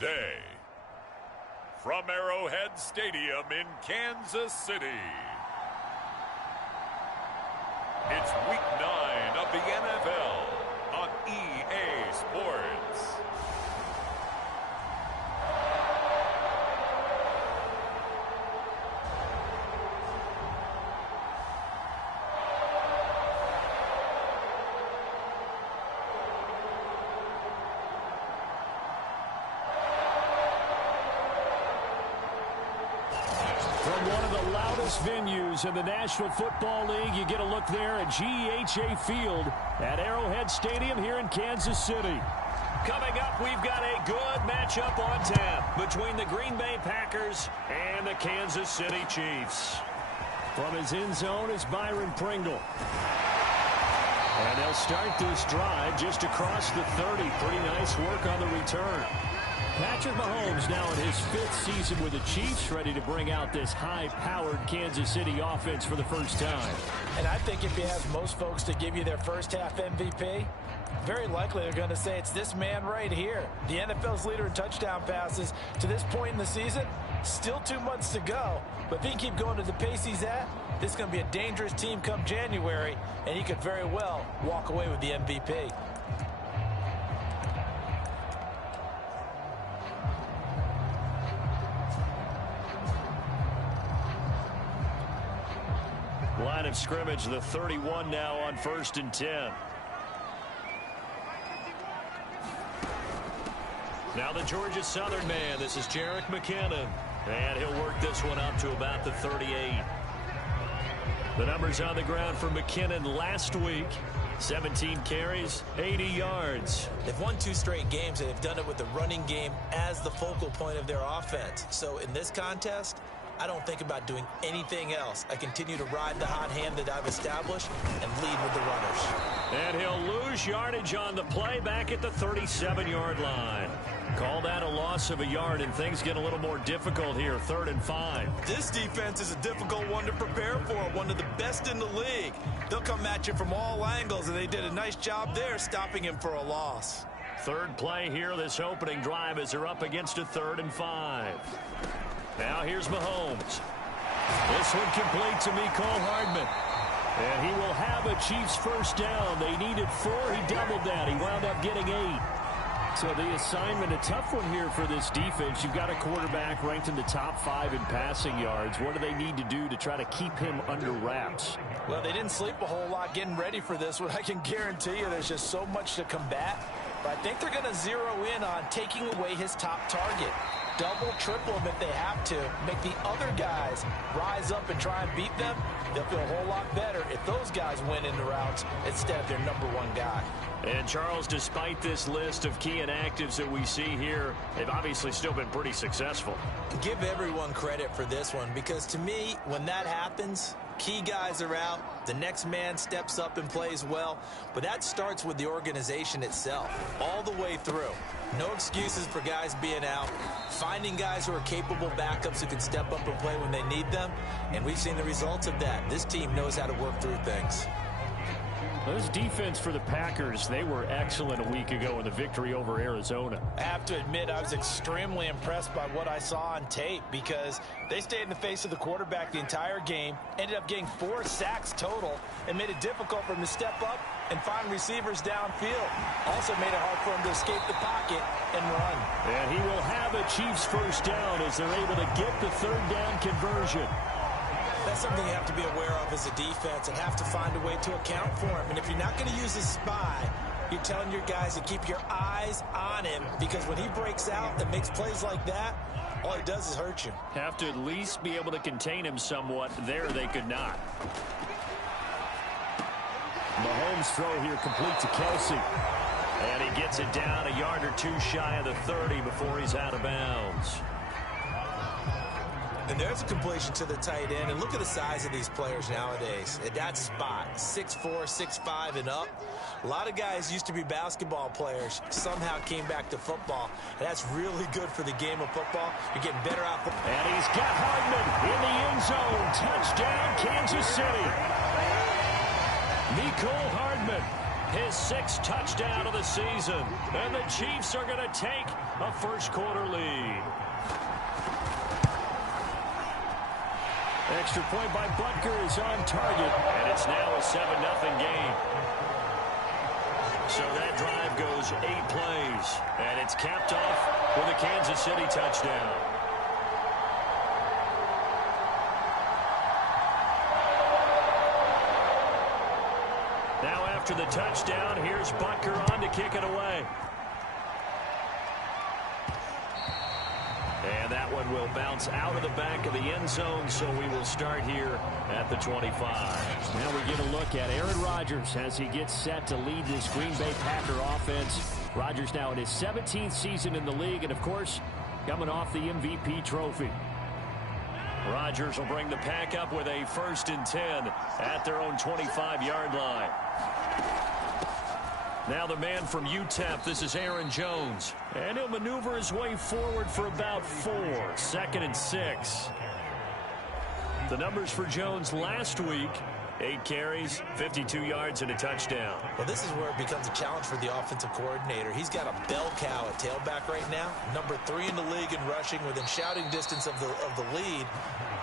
today, from Arrowhead Stadium in Kansas City, it's Week 9 of the NFL on EA Sports. Venues in the National Football League. You get a look there at GEHA Field at Arrowhead Stadium here in Kansas City. Coming up, we've got a good matchup on tap between the Green Bay Packers and the Kansas City Chiefs. From his end zone is Byron Pringle. And they'll start this drive just across the 30. Pretty nice work on the return. Patrick Mahomes now in his 5th season with the Chiefs, ready to bring out this high-powered Kansas City offense for the first time. And I think if you ask most folks to give you their first-half MVP, very likely they're going to say it's this man right here. The NFL's leader in touchdown passes to this point in the season. Still 2 months to go. But if he can keep going to the pace he's at, this is going to be a dangerous team come January, and he could very well walk away with the MVP. Line of scrimmage, the 31 now on 1st and 10. Now the Georgia Southern man. This is Jerick McKinnon. And he'll work this one up to about the 38. The numbers on the ground for McKinnon last week. 17 carries, 80 yards. They've won 2 straight games, and they've done it with the running game as the focal point of their offense. So in this contest, I don't think about doing anything else. I continue to ride the hot hand that I've established and lead with the runners. And he'll lose yardage on the play back at the 37-yard line. Call that a loss of a yard, and things get a little more difficult here, 3rd and 5. This defense is a difficult one to prepare for, one of the best in the league. They'll come at you from all angles, and they did a nice job there stopping him for a loss. 3rd play here, this opening drive, as they're up against a 3rd and 5. Now here's Mahomes. This one complete to Mecole Hardman. And he will have a Chiefs first down. They needed 4. He doubled that. He wound up getting 8. So the assignment, a tough one here for this defense. You've got a quarterback ranked in the top 5 in passing yards. What do they need to do to try to keep him under wraps? Well, they didn't sleep a whole lot getting ready for this one. I can guarantee you there's just so much to combat. But I think they're going to zero in on taking away his top target. Double, triple him if they have to. Make the other guys rise up and try and beat them. They'll feel a whole lot better if those guys win in the routes instead of their number 1 guy. And, Charles, despite this list of key inactives that we see here, they've obviously still been pretty successful. Give everyone credit for this one, because to me, when that happens, key guys are out, the next man steps up and plays well, but that starts with the organization itself, all the way through. No excuses for guys being out, finding guys who are capable backups who can step up and play when they need them, and we've seen the results of that. This team knows how to work through things. This defense for the Packers, they were excellent a week ago in the victory over Arizona. I have to admit, I was extremely impressed by what I saw on tape, because they stayed in the face of the quarterback the entire game, ended up getting 4 sacks total, and made it difficult for him to step up and find receivers downfield. Also made it hard for him to escape the pocket and run. And he will have a Chiefs first down as they're able to get the 3rd down conversion. That's something you have to be aware of as a defense and have to find a way to account for him. And if you're not going to use a spy, you're telling your guys to keep your eyes on him, because when he breaks out and makes plays like that, all he does is hurt you. Have to at least be able to contain him somewhat. There they could not. Mahomes' throw here complete to Kelsey. And he gets it down a yard or 2 shy of the 30 before he's out of bounds. And there's a completion to the tight end. And look at the size of these players nowadays. At that spot, 6'4", 6'5", and up. A lot of guys used to be basketball players, somehow came back to football. And that's really good for the game of football. You're getting better out. And he's got Hardman in the end zone. Touchdown, Kansas City. Mecole Hardman. his 6th touchdown of the season. And the Chiefs are going to take a first-quarter lead. Extra point by Butker is on target, and it's now a 7-0 game. So that drive goes 8 plays, and it's capped off with a Kansas City touchdown. Now after the touchdown, here's Butker on to kick it away. And that one will bounce out of the back of the end zone, so we will start here at the 25. Now we get a look at Aaron Rodgers as he gets set to lead this Green Bay Packer offense. Rodgers now in his 17th season in the league, and of course, coming off the MVP trophy. Rodgers will bring the pack up with a 1st and 10 at their own 25-yard line. Now the man from UTEP, this is Aaron Jones. And he'll maneuver his way forward for about 4. 2nd and 6. The numbers for Jones last week: 8 carries, 52 yards, and a touchdown. Well, this is where it becomes a challenge for the offensive coordinator. He's got a bell cow at tailback right now. Number 3 in the league in rushing, within shouting distance of the lead.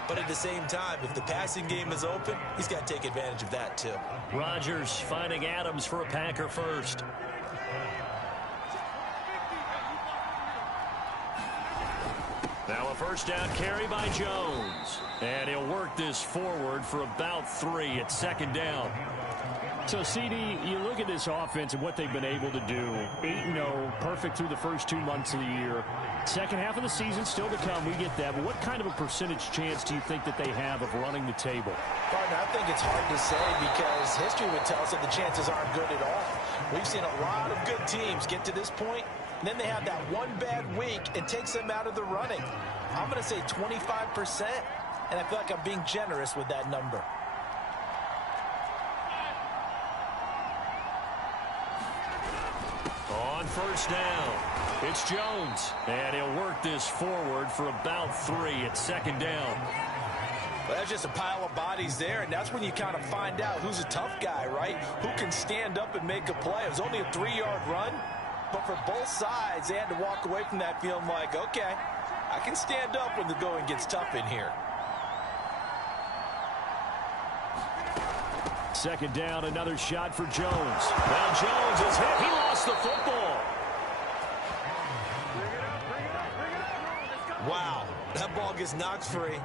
But at the same time, if the passing game is open, he's got to take advantage of that too. Rodgers finding Adams for a Packer first. Now a 1st down carry by Jones. And he'll work this forward for about 3 at 2nd down. So, CD, you look at this offense and what they've been able to do. 8-0, perfect through the first 2 months of the year. Second half of the season still to come, we get that. But what kind of a percentage chance do you think that they have of running the table? Partner, I think it's hard to say because history would tell us that the chances aren't good at all. We've seen a lot of good teams get to this point, and then they have that one bad week and takes them out of the running. I'm going to say 25%, and I feel like I'm being generous with that number. On 1st down, it's Jones. And he'll work this forward for about 3 at 2nd down. Well, that's just a pile of bodies there, and that's when you kind of find out who's a tough guy, right? Who can stand up and make a play. It was only a 3-yard run, but for both sides, they had to walk away from that feeling like, okay, I can stand up when the going gets tough in here. 2nd down, another shot for Jones. Now Jones is hit. He lost the football. Wow, that ball gets knocked free,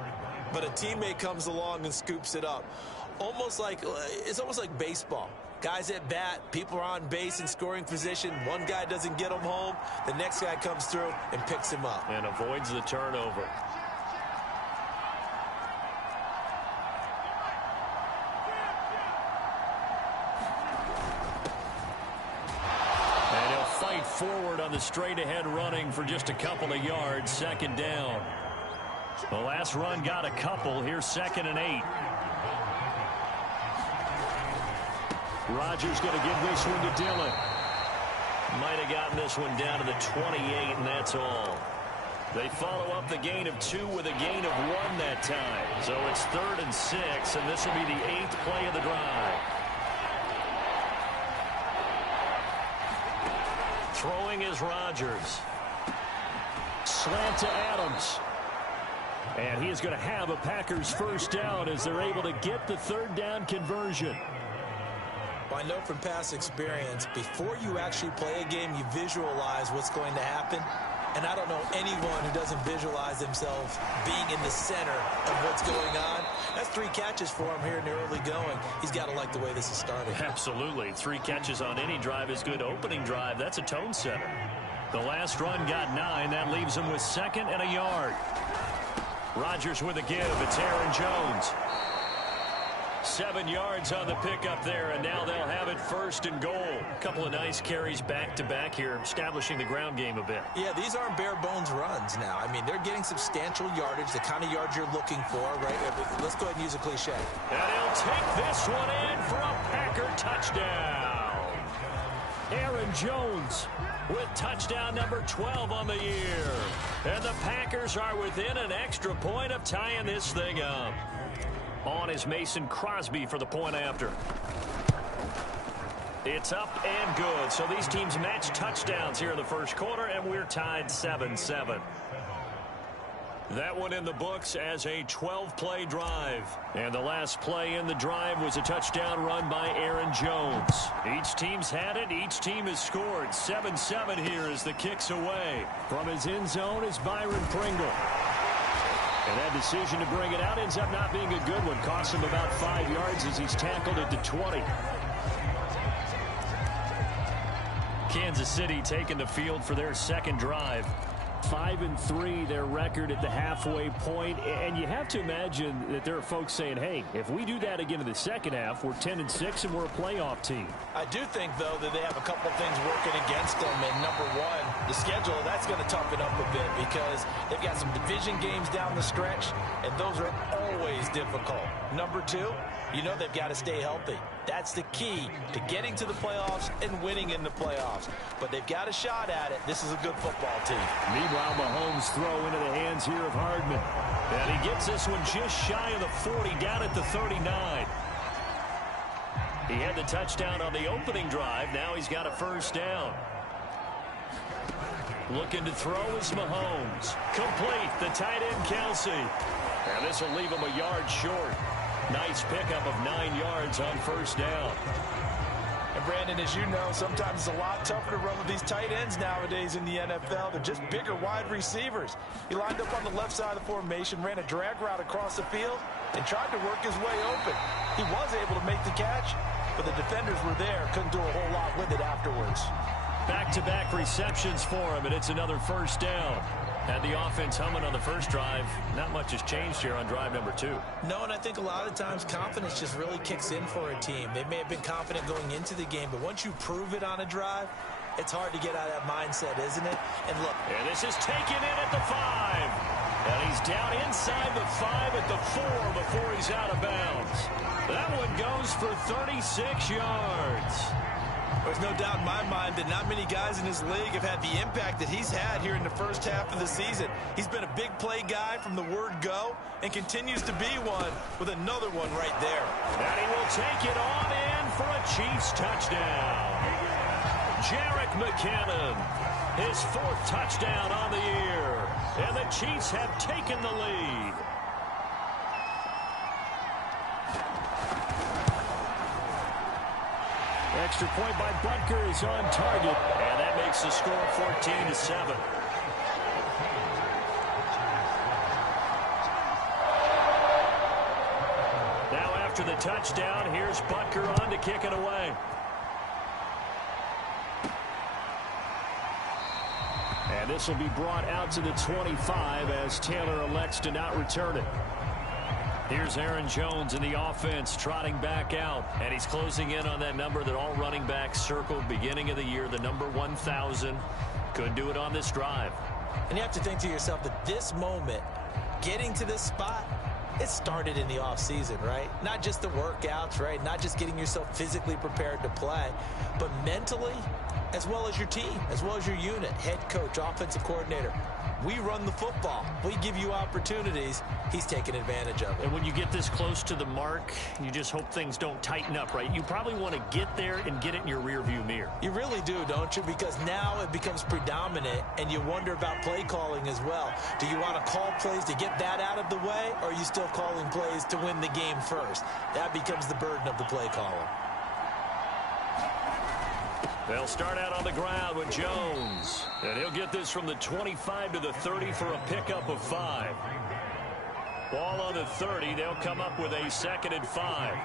but a teammate comes along and scoops it up. It's almost like baseball. Guys at bat, people are on base in scoring position. One guy doesn't get him home. The next guy comes through and picks him up. And avoids the turnover. And he'll fight forward on the straight-ahead running for just a couple of yards. 2nd down. The last run got a couple. Here's 2nd and 8. Rodgers going to give this one to Dillon. Might have gotten this one down to the 28, and that's all. They follow up the gain of 2 with a gain of 1 that time. So it's 3rd and 6, and this will be the 8th play of the drive. Throwing is Rodgers. Slant to Adams. And he is going to have a Packers 1st down as they're able to get the 3rd down conversion. Well, I know from past experience, before you actually play a game, you visualize what's going to happen. And I don't know anyone who doesn't visualize themselves being in the center of what's going on. That's 3 catches for him here in the early going. He's got to like the way this is starting. Absolutely. 3 catches on any drive is good. Opening drive, that's a tone setter. The last run got 9. That leaves him with 2nd and a yard. Rodgers with a give. It's Aaron Jones. 7 yards on the pickup there, and now they'll have it 1st and goal. A couple of nice carries back-to-back here, establishing the ground game a bit. Yeah, these aren't bare-bones runs now. I mean, they're getting substantial yardage, the kind of yards you're looking for, right? Let's go ahead and use a cliche. And he'll take this one in for a Packer touchdown. Aaron Jones with touchdown number 12 on the year. And the Packers are within an extra point of tying this thing up. On is Mason Crosby for the point after. It's up and good. So these teams match touchdowns here in the first quarter, and we're tied 7-7. That one in the books as a 12-play drive. And the last play in the drive was a touchdown run by Aaron Jones. Each team's had it. Each team has scored. 7-7 here as the kick's away. From his end zone is Byron Pringle. And that decision to bring it out ends up not being a good one. Costs him about 5 yards as he's tackled at the 20. Kansas City taking the field for their second drive. 5-3 their record at the halfway point, and you have to imagine that there are folks saying, hey, if we do that again in the second half, we're 10-6 and we're a playoff team. I do think, though, that they have a couple of things working against them, and number one, the schedule, that's going to toughen up a bit because they've got some division games down the stretch, and those are always difficult. Number two, you know they've got to stay healthy. That's the key to getting to the playoffs and winning in the playoffs. But they've got a shot at it. This is a good football team. Meanwhile, Mahomes throw into the hands here of Hardman. And he gets this one just shy of the 40, down at the 39. He had the touchdown on the opening drive. Now he's got a first down. Looking to throw is Mahomes. Complete, the tight end Kelsey. And this will leave him a yard short. Nice pickup of 9 yards on first down. And Brandon, as you know, sometimes it's a lot tougher to run with these tight ends nowadays in the NFL. They're just bigger wide receivers. He lined up on the left side of the formation, ran a drag route across the field, and tried to work his way open. He was able to make the catch, but the defenders were there, couldn't do a whole lot with it afterwards. Back-to-back receptions for him, and it's another first down. Had the offense humming on the first drive. Not much has changed here on drive number 2. No, and I think a lot of times confidence just really kicks in for a team. They may have been confident going into the game, but once you prove it on a drive, it's hard to get out of that mindset, isn't it? And look. And this is taken in at the 5. And he's down inside the 5 at the 4 before he's out of bounds. That one goes for 36 yards. There's no doubt in my mind that not many guys in this league have had the impact that he's had here in the first half of the season. He's been a big play guy from the word go and continues to be one with another one right there. And he will take it on in for a Chiefs touchdown. Jerick McKinnon, his 4th touchdown on the year. And the Chiefs have taken the lead. Extra point by Butker is on target. And that makes the score 14-7. Now after the touchdown, here's Butker on to kick it away. And this will be brought out to the 25 as Taylor elects to not return it. Here's Aaron Jones in the offense trotting back out. And he's closing in on that number that all running backs circled beginning of the year, the number 1,000. Couldn't do it on this drive. And you have to think to yourself that this moment, getting to this spot, it started in the offseason, right? Not just the workouts, right? Not just getting yourself physically prepared to play, but mentally, as well as your team, as well as your unit, head coach, offensive coordinator. We run the football. We give you opportunities. He's taking advantage of it. And when you get this close to the mark, you just hope things don't tighten up, right? You probably want to get there and get it in your rearview mirror. You really do, don't you? Because now it becomes predominant, and you wonder about play calling as well. Do you want to call plays to get that out of the way, or are you still calling plays to win the game first? That becomes the burden of the play caller. They'll start out on the ground with Jones. And he'll get this from the 25 to the 30 for a pickup of 5. Ball on the 30. They'll come up with a 2nd and 5.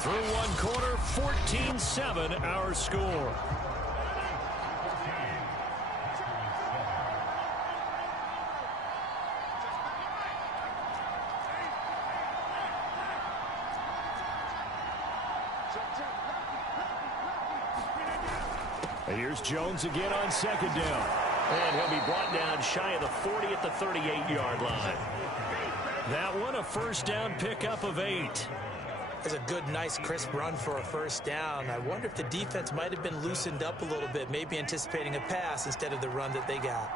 Through one quarter, 14-7 our score. And here's Jones again on 2nd down. And he'll be brought down shy of the 40 at the 38-yard line. That one, a first down pickup of 8. It's a good, nice, crisp run for a first down. I wonder if the defense might have been loosened up a little bit, maybe anticipating a pass instead of the run that they got.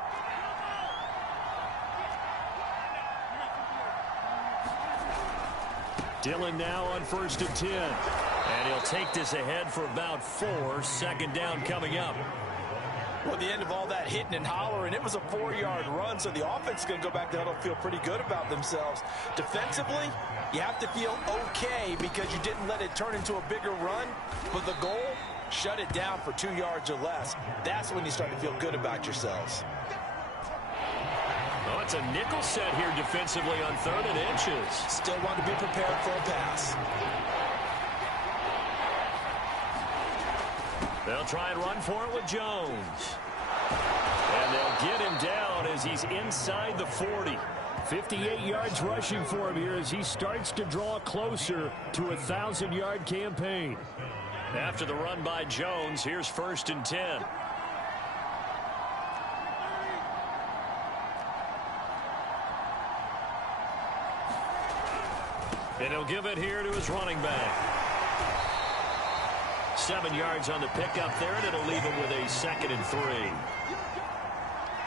Dillon now on 1st and 10. And he'll take this ahead for about 4. 2nd down coming up. Well, at the end of all that hitting and hollering, it was a 4-yard run, so the offense is going to go back to huddle, feel pretty good about themselves. Defensively, you have to feel okay because you didn't let it turn into a bigger run, but the goal, shut it down for 2 yards or less. That's when you start to feel good about yourselves. Oh, it's a nickel set here defensively on 3rd and inches. Still want to be prepared for a pass. They'll try and run for it with Jones. And they'll get him down as he's inside the 40. 58 yards rushing for him here as he starts to draw closer to a 1,000-yard campaign. After the run by Jones, here's 1st and 10. And he'll give it here to his running back. 7 yards on the pickup there, and it'll leave him with a 2nd and 3.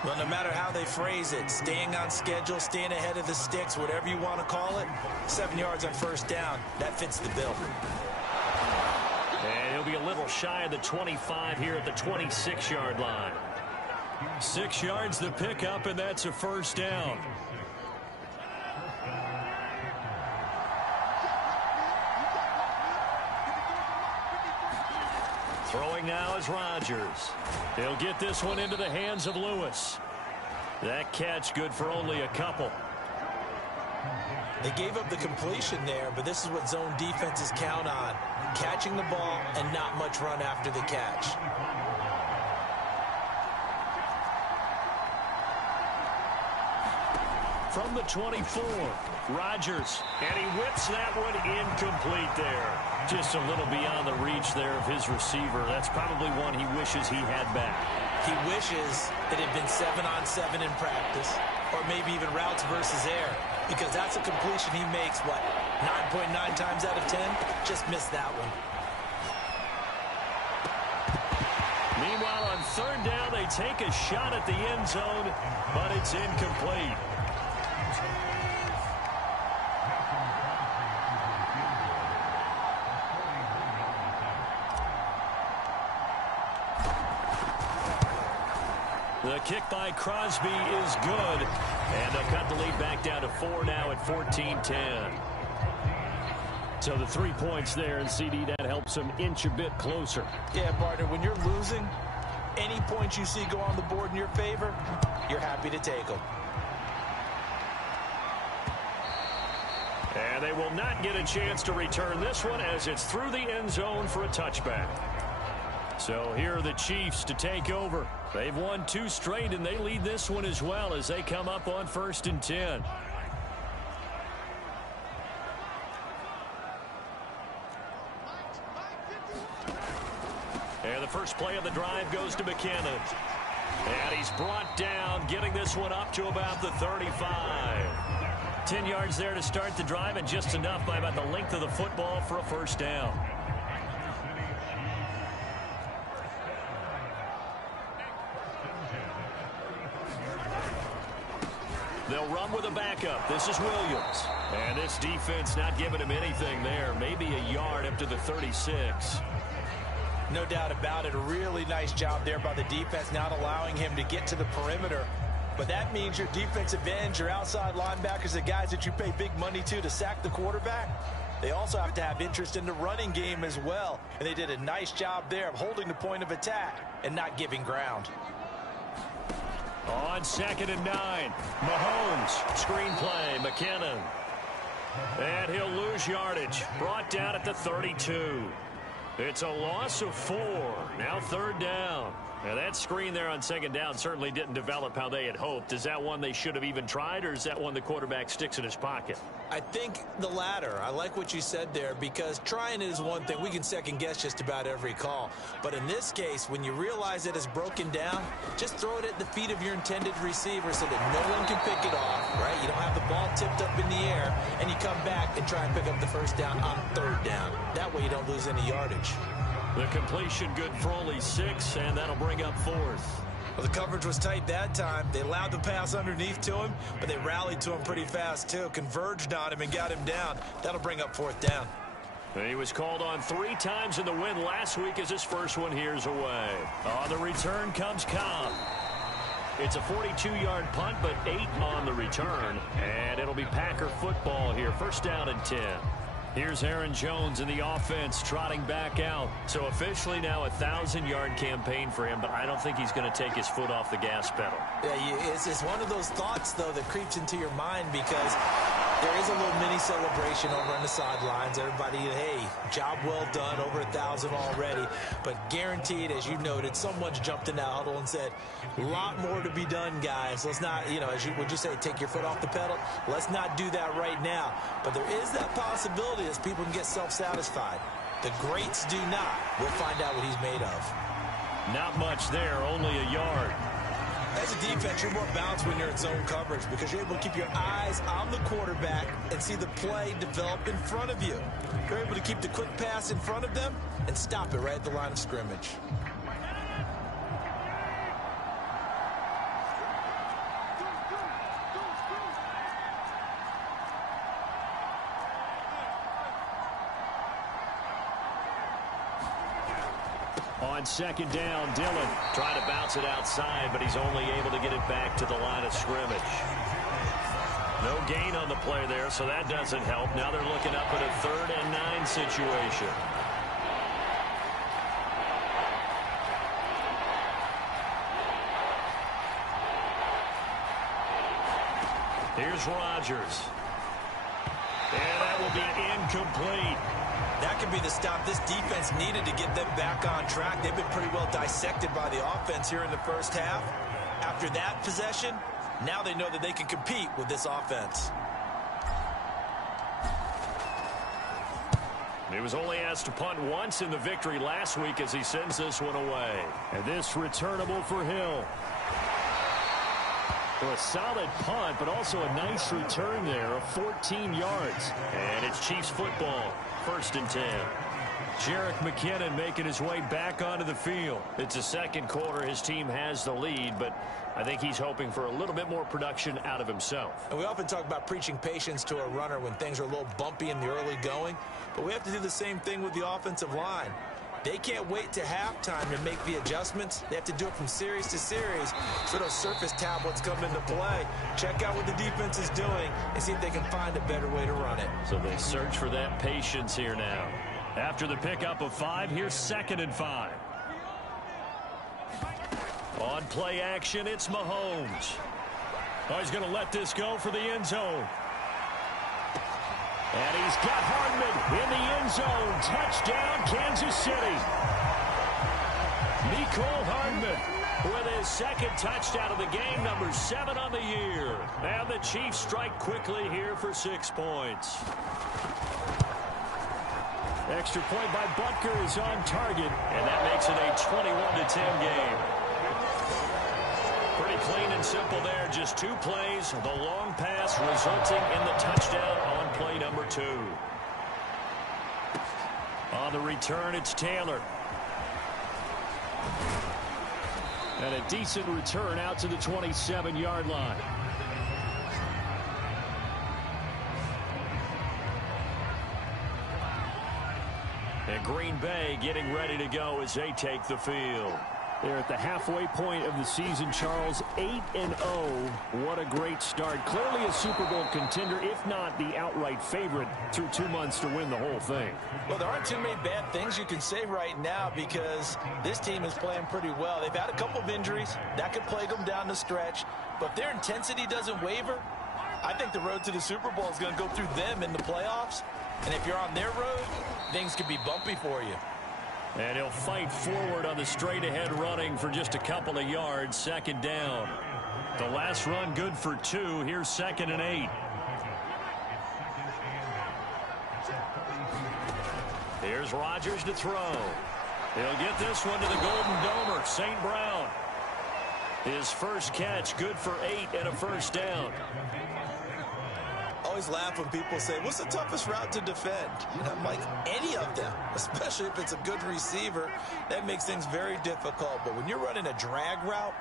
Well, no matter how they phrase it, staying on schedule, staying ahead of the sticks, whatever you want to call it, 7 yards on 1st down, that fits the bill. And he'll be a little shy of the 25 here at the 26-yard line. 6 yards the pickup, and that's a 1st down. Throwing now is Rodgers. He'll get this one into the hands of Lewis. That catch good for only a couple. They gave up the completion there, but this is what zone defenses count on. Catching the ball and not much run after the catch. From the 24, Rodgers, and he whips that one incomplete there. Just a little beyond the reach there of his receiver. That's probably one he wishes he had back. He wishes it had been 7-on-7 in practice, or maybe even routes versus air, because that's a completion he makes, what, 9.9 times out of 10? Just missed that one. Meanwhile, on 3rd down, they take a shot at the end zone, but it's incomplete. The kick by Crosby is good, and they'll cut the lead back down to 4 now at 14-10. So the 3 points there, and CD, that helps them inch a bit closer. Yeah, partner, when you're losing, any points you see go on the board in your favor, you're happy to take them. And they will not get a chance to return this one as it's through the end zone for a touchback. So here are the Chiefs to take over. They've won 2 straight, and they lead this one as well as they come up on 1st and 10. And the first play of the drive goes to McKinnon. And he's brought down, getting this one up to about the 35. 10 yards there to start the drive, and just enough by about the length of the football for a 1st down. They'll run with a backup. This is Williams. And this defense not giving him anything there. Maybe a yard up to the 36. No doubt about it. A really nice job there by the defense, not allowing him to get to the perimeter. But that means your defensive ends, your outside linebackers, the guys that you pay big money to sack the quarterback, they also have to have interest in the running game as well. And they did a nice job there of holding the point of attack and not giving ground. On 2nd and 9, Mahomes, screen play, McKinnon. And he'll lose yardage, brought down at the 32. It's a loss of 4, now 3rd down. Now that screen there on 2nd down certainly didn't develop how they had hoped. Is that one they should have even tried, or is that one the quarterback sticks in his pocket? I think the latter. I like what you said there, because trying it is one thing. We can second guess just about every call. But in this case, when you realize it is broken down, just throw it at the feet of your intended receiver so that no one can pick it off, right? You don't have the ball tipped up in the air, and you come back and try and pick up the 1st down on 3rd down. That way you don't lose any yardage. The completion good for only 6, and that'll bring up 4th. Well, the coverage was tight that time. They allowed the pass underneath to him, but they rallied to him pretty fast, too. Converged on him and got him down. That'll bring up 4th down. He was called on 3 times in the win last week as his first one here's away. On the return comes Cobb. It's a 42-yard punt, but 8 on the return. And it'll be Packer football here. 1st down and 10. Here's Aaron Jones in the offense trotting back out. So officially now a 1,000-yard campaign for him, but I don't think he's going to take his foot off the gas pedal. Yeah, it's one of those thoughts, though, that creeps into your mind because there is a little mini celebration over on the sidelines. Everybody, hey, job well done, over 1,000 already. But guaranteed, as you noted, someone's jumped in that huddle and said, a lot more to be done, guys. Let's not, would you say, take your foot off the pedal? Let's not do that right now. But there is that possibility as people can get self-satisfied. The greats do not. We'll find out what he's made of. Not much there, only a yard. As a defense, you're more balanced when you're in zone coverage because you're able to keep your eyes on the quarterback and see the play develop in front of you. You're able to keep the quick pass in front of them and stop it right at the line of scrimmage. On 2nd down, Dillon trying to bounce it outside, but he's only able to get it back to the line of scrimmage. No gain on the play there, so that doesn't help. Now they're looking up at a 3rd and 9 situation. Here's Rodgers. And that will be incomplete. That could be the stop this defense needed to get them back on track. They've been pretty well dissected by the offense here in the first half. After that possession, now they know that they can compete with this offense. He was only asked to punt once in the victory last week as he sends this one away. And this returnable for Hill. For a solid punt, but also a nice return there of 14 yards. And it's Chiefs football. 1st and 10. Jerick McKinnon making his way back onto the field. It's the 2nd quarter. His team has the lead, but I think he's hoping for a little bit more production out of himself. And we often talk about preaching patience to a runner when things are a little bumpy in the early going, but we have to do the same thing with the offensive line. They can't wait to halftime to make the adjustments. They have to do it from series to series so those surface tablets come into play. Check out what the defense is doing and see if they can find a better way to run it. So they search for that patience here now. After the pickup of 5, here's 2nd and 5. On play action, it's Mahomes. Oh, he's going to let this go for the end zone. And he's got Hardman in the end zone. Touchdown, Kansas City. Mecole Hardman with his 2nd touchdown of the game, number 7 on the year. And the Chiefs strike quickly here for 6 points. Extra point by Butker is on target. And that makes it a 21-10 game. Pretty clean and simple there. Just 2 plays. The long pass resulting in the touchdown on play number 2. On the return, it's Taylor. And a decent return out to the 27-yard line. And Green Bay getting ready to go as they take the field. They're at the halfway point of the season, Charles. 8-0. What a great start. Clearly a Super Bowl contender, if not the outright favorite, through 2 months to win the whole thing. Well, there aren't too many bad things you can say right now because this team is playing pretty well. They've had a couple of injuries. That could plague them down the stretch. But if their intensity doesn't waver, I think the road to the Super Bowl is going to go through them in the playoffs. And if you're on their road, things could be bumpy for you. And he'll fight forward on the straight-ahead running for just a couple of yards. 2nd down. The last run good for 2. Here's 2nd and 8. Here's Rodgers to throw. He'll get this one to the Golden Domer, St. Brown. His first catch good for 8 and a 1st down. Always always laugh when people say, what's the toughest route to defend? And I'm like, any of them, especially if it's a good receiver. That makes things very difficult. But when you're running a drag route,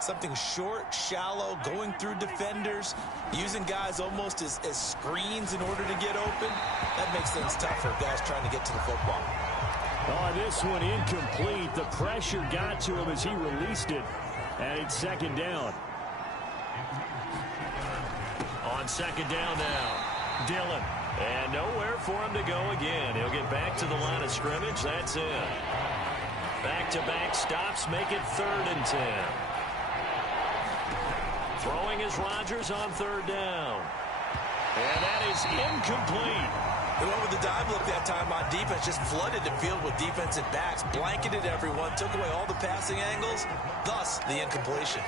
something short, shallow, going through defenders, using guys almost as screens in order to get open, that makes things tough for guys trying to get to the football. Oh, this one incomplete. The pressure got to him as he released it, and it's second down. On second down now, Dillon. And nowhere for him to go again. He'll get back to the line of scrimmage. That's it. Back-to-back stops make it 3rd and 10. Throwing is Rodgers on 3rd down. And that is incomplete. They went with the dive look that time on defense, just flooded the field with defensive backs, blanketed everyone, took away all the passing angles, thus the incompletion.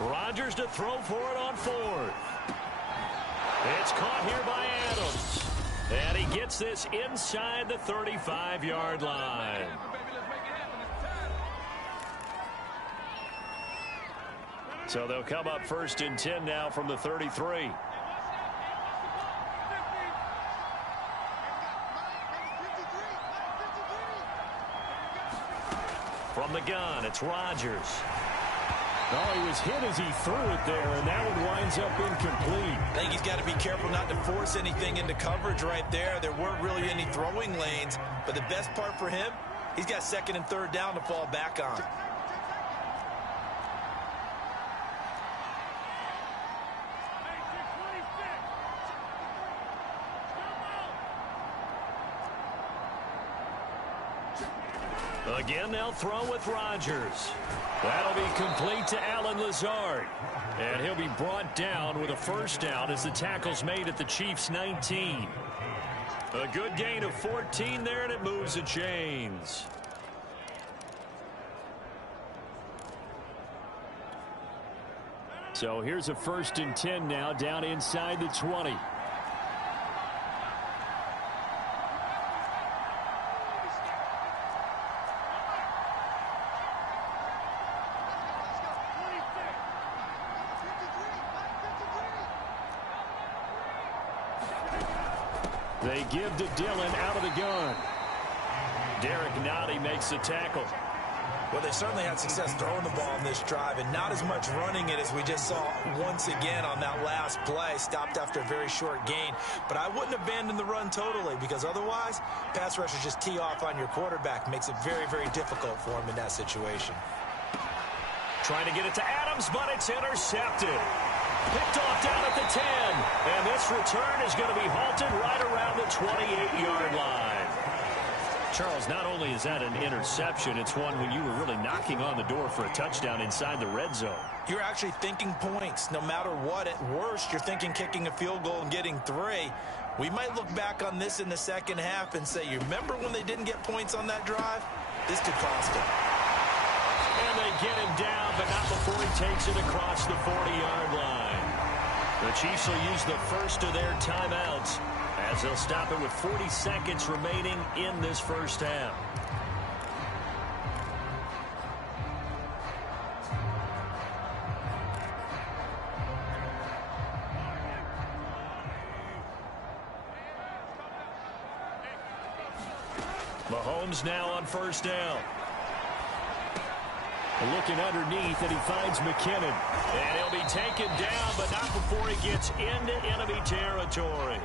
Rodgers to throw for it on 4th. It's caught here by Adams. And he gets this inside the 35-yard line. So they'll come up 1st and 10 now from the 33. From the gun, it's Rodgers. Oh, he was hit as he threw it there, and that one winds up incomplete. I think he's got to be careful not to force anything into coverage right there. There weren't really any throwing lanes, but the best part for him, he's got 2nd and 3rd down to fall back on. Again, they'll throw with Rodgers. That'll be complete to Allen Lazard. And he'll be brought down with a 1st down as the tackle's made at the Chiefs' 19. A good gain of 14 there, and it moves the chains. So here's a 1st and 10 now down inside the 20. They give to Dillon out of the gun. Derek Nottie makes the tackle. Well, they certainly had success throwing the ball in this drive and not as much running it as we just saw once again on that last play. Stopped after a very short gain. But I wouldn't abandon the run totally because otherwise, pass rushers just tee off on your quarterback. Makes it very, very difficult for him in that situation. Trying to get it to Adams, but it's intercepted. Picked off down at the 10. And this return is going to be halted right around the 28-yard line. Charles, not only is that an interception, it's one when you were really knocking on the door for a touchdown inside the red zone. You're actually thinking points. No matter what, at worst, you're thinking kicking a field goal and getting 3. We might look back on this in the second half and say, you remember when they didn't get points on that drive? This could cost them. And they get him down, but not before he takes it across the 40-yard line. The Chiefs will use the first of their timeouts as they'll stop it with 40 seconds remaining in this first half. Mahomes now on 1st down. Looking underneath, and he finds McKinnon. And he'll be taken down, but not before he gets into enemy territory.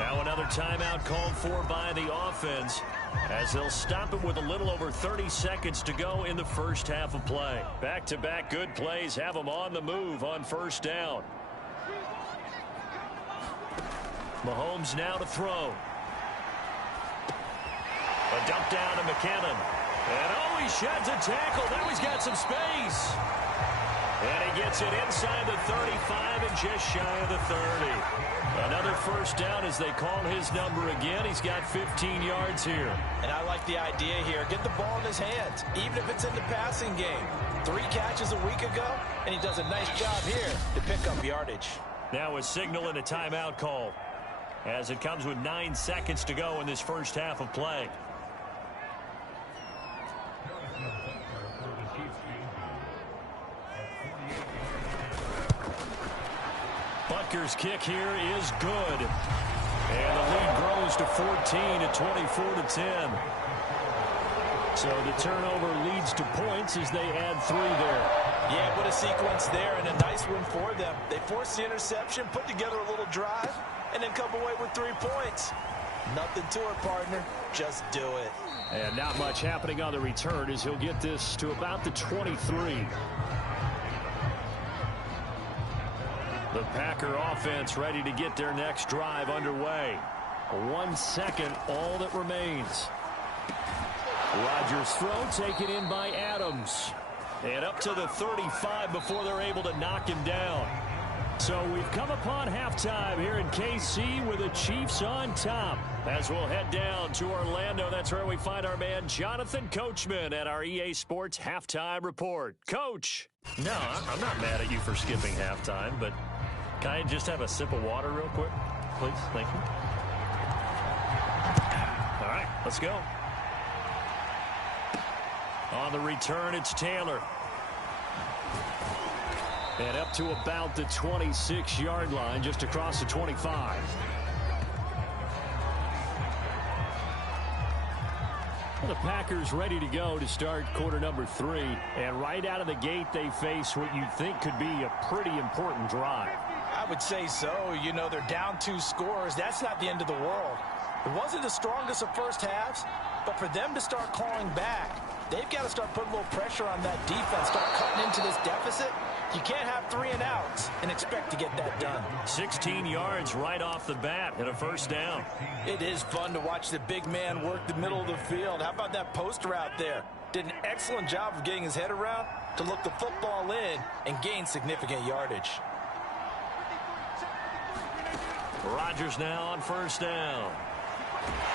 Now another timeout called for by the offense as they'll stop it with a little over 30 seconds to go in the first half of play. Back-to-back good plays have them on the move on 1st down. Mahomes now to throw. A dump down to McKinnon. And oh, he sheds a tackle. Now he's got some space. And he gets it inside the 35 and just shy of the 30. Another 1st down as they call his number again. He's got 15 yards here. And I like the idea here. Get the ball in his hands, even if it's in the passing game. 3 catches a week ago, and he does a nice job here to pick up yardage. Now a signal and a timeout call. as it comes with 9 seconds to go in this first half of play. Butker's kick here is good. And the lead grows to 14 at 24-10. So the turnover leads to points as they add 3 there. Yeah, what a sequence there, and a nice win for them. They forced the interception, put together a little drive, and then come away with 3 points. Nothing to it, partner. Just do it. And not much happening on the return as he'll get this to about the 23. The Packer offense ready to get their next drive underway. 1 second, all that remains. Rodgers' throw taken in by Adams. And up to the 35 before they're able to knock him down. So we've come upon halftime here in KC with the Chiefs on top. As we'll head down to Orlando, that's where we find our man Jonathan Coachman at our EA Sports Halftime Report. Coach! No, I'm not mad at you for skipping halftime, but can I just have a sip of water real quick? Please, thank you. All right, let's go. On the return, it's Taylor. And up to about the 26-yard line, just across the 25. Well, the Packers ready to go to start quarter number 3. And right out of the gate, they face what you'd think could be a pretty important drive. I would say so. You know, they're down 2 scores. That's not the end of the world. It wasn't the strongest of first halves, but for them to start clawing back, they've got to start putting a little pressure on that defense, start cutting into this deficit. You can't have 3 and outs and expect to get that done. 16 yards right off the bat and a first down. It is fun to watch the big man work the middle of the field. How about that post route there? Did an excellent job of getting his head around to look the football in and gain significant yardage. Rodgers now on first down.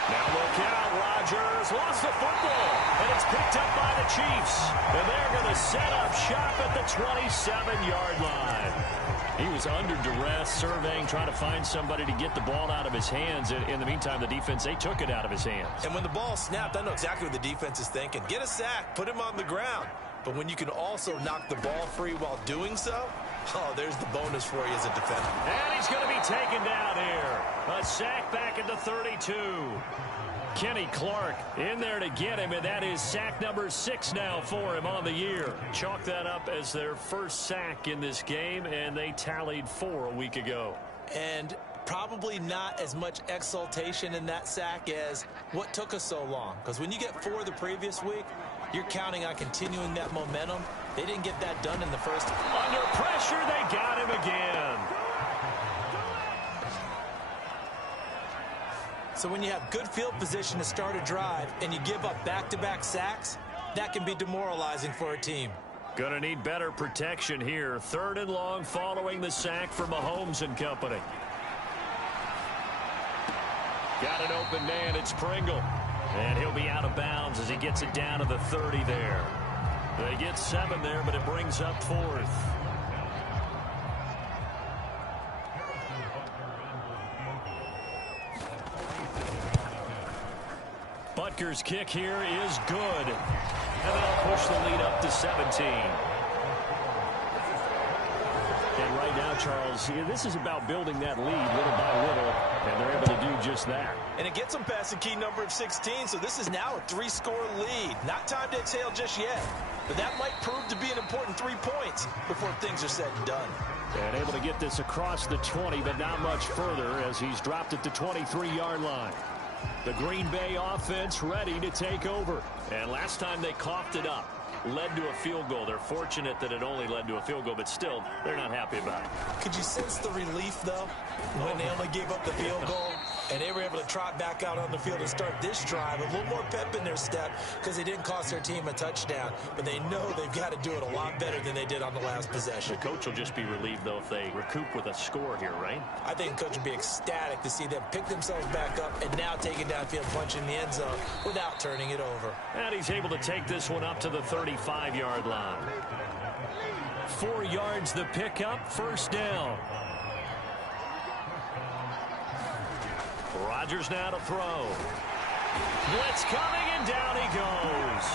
Now look out, Rodgers lost the football, and it's picked up by the Chiefs. And they're going to set up shop at the 27-yard line. He was under duress, surveying, trying to find somebody to get the ball out of his hands. In the meantime, the defense, they took it out of his hands. And when the ball snapped, I know exactly what the defense is thinking. Get a sack, put him on the ground. But when you can also knock the ball free while doing so, oh, there's the bonus for you as a defender. And he's going to be taken down here. A sack back at the 32. Kenny Clark in there to get him, and that is sack number 6 now for him on the year. Chalk that up as their first sack in this game, and they tallied 4 a week ago. And probably not as much exultation in that sack as what took us so long. Because when you get 4 the previous week, you're counting on continuing that momentum. They didn't get that done in the first. Under pressure, they got him again. So when you have good field position to start a drive and you give up back-to-back sacks, that can be demoralizing for a team. Gonna need better protection here. 3rd and long following the sack from Mahomes and company. Got an open man, it's Pringle. And he'll be out of bounds as he gets it down to the 30 there. They get 7 there, but it brings up 4th. Butker's kick here is good. And they'll push the lead up to 17. And right now, Charles, this is about building that lead little by little, and they're able to do just that. And it gets them past the key number of 16, so this is now a 3-score lead. Not time to exhale just yet, but that might prove to be an important 3 points before things are said and done. And able to get this across the 20, but not much further as he's dropped at the 23-yard line. The Green Bay offense ready to take over. And last time they coughed it up, led to a field goal. They're fortunate that it only led to a field goal, but still, they're not happy about it. Could you sense the relief, though, when they only gave up the field goal and they were able to trot back out on the field and start this drive? A little more pep in their step because they didn't cost their team a touchdown, but they know they've got to do it a lot better than they did on the last possession. The coach will just be relieved, though, if they recoup with a score here, right? I think the coach would be ecstatic to see them pick themselves back up and now take it downfield, punch in the end zone without turning it over. And he's able to take this one up to the 35-yard line. 4 yards the pickup, first down. Rodgers now to throw. Blitz coming, and down he goes.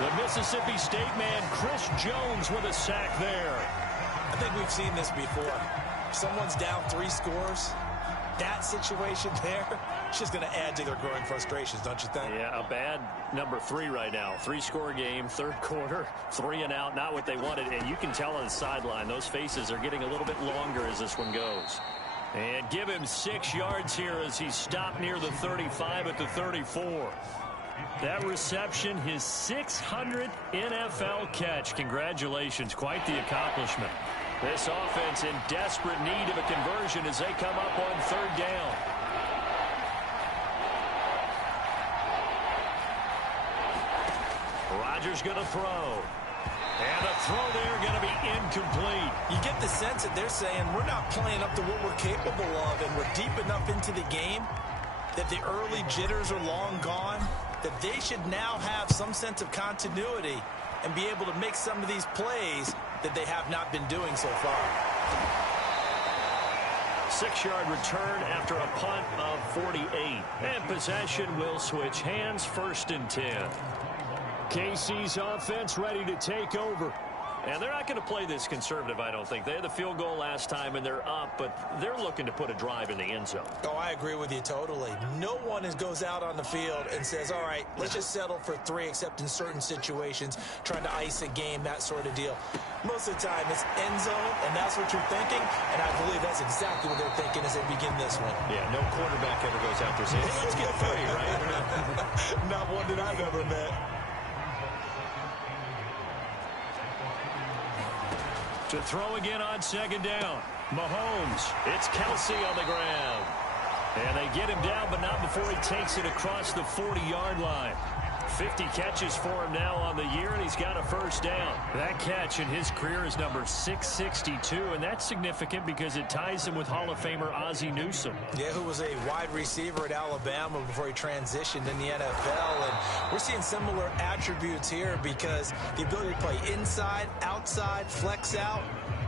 The Mississippi State man, Chris Jones, with a sack there. I think we've seen this before. Someone's down 3 scores. That situation there, it's just going to add to their growing frustrations, don't you think? Yeah, a bad number 3 right now. 3-score game, third quarter, 3 and out, not what they wanted. And you can tell on the sideline, those faces are getting a little bit longer as this one goes. And give him 6 yards here as he's stopped near the 35 at the 34. That reception, his 600th NFL catch. Congratulations, quite the accomplishment. This offense in desperate need of a conversion as they come up on 3rd down. Rodgers going to throw. And a throw there going to be incomplete. You get the sense that they're saying we're not playing up to what we're capable of, and we're deep enough into the game that the early jitters are long gone, that they should now have some sense of continuity and be able to make some of these plays that they have not been doing so far. 6-yard return after a punt of 48. And possession will switch hands, 1st and 10. KC's offense ready to take over. And they're not going to play this conservative, I don't think. They had the field goal last time, and they're up, but they're looking to put a drive in the end zone. Oh, I agree with you totally. No one goes out on the field and says, all right, let's just settle for 3, except in certain situations, trying to ice a game, that sort of deal. Most of the time, it's end zone, and that's what you're thinking, and I believe that's exactly what they're thinking as they begin this one. Yeah, no quarterback ever goes out there saying, hey, let's get 3, right? Not one that I've ever met. To throw again on 2nd down. Mahomes. It's Kelsey on the ground. And they get him down, but not before he takes it across the 40-yard line. 50 catches for him now on the year, and he's got a 1st down. That catch in his career is number 662, and that's significant because it ties him with Hall of Famer Ozzie Newsome. Yeah, who was a wide receiver at Alabama before he transitioned in the NFL. And we're seeing similar attributes here because the ability to play inside, outside, flex out,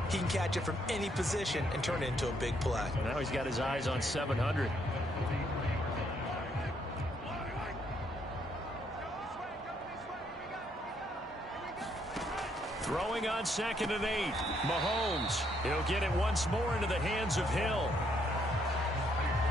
he can catch it from any position and turn it into a big play. Now he's got his eyes on 700. Throwing on 2nd and 8. Mahomes. He'll get it once more into the hands of Hill.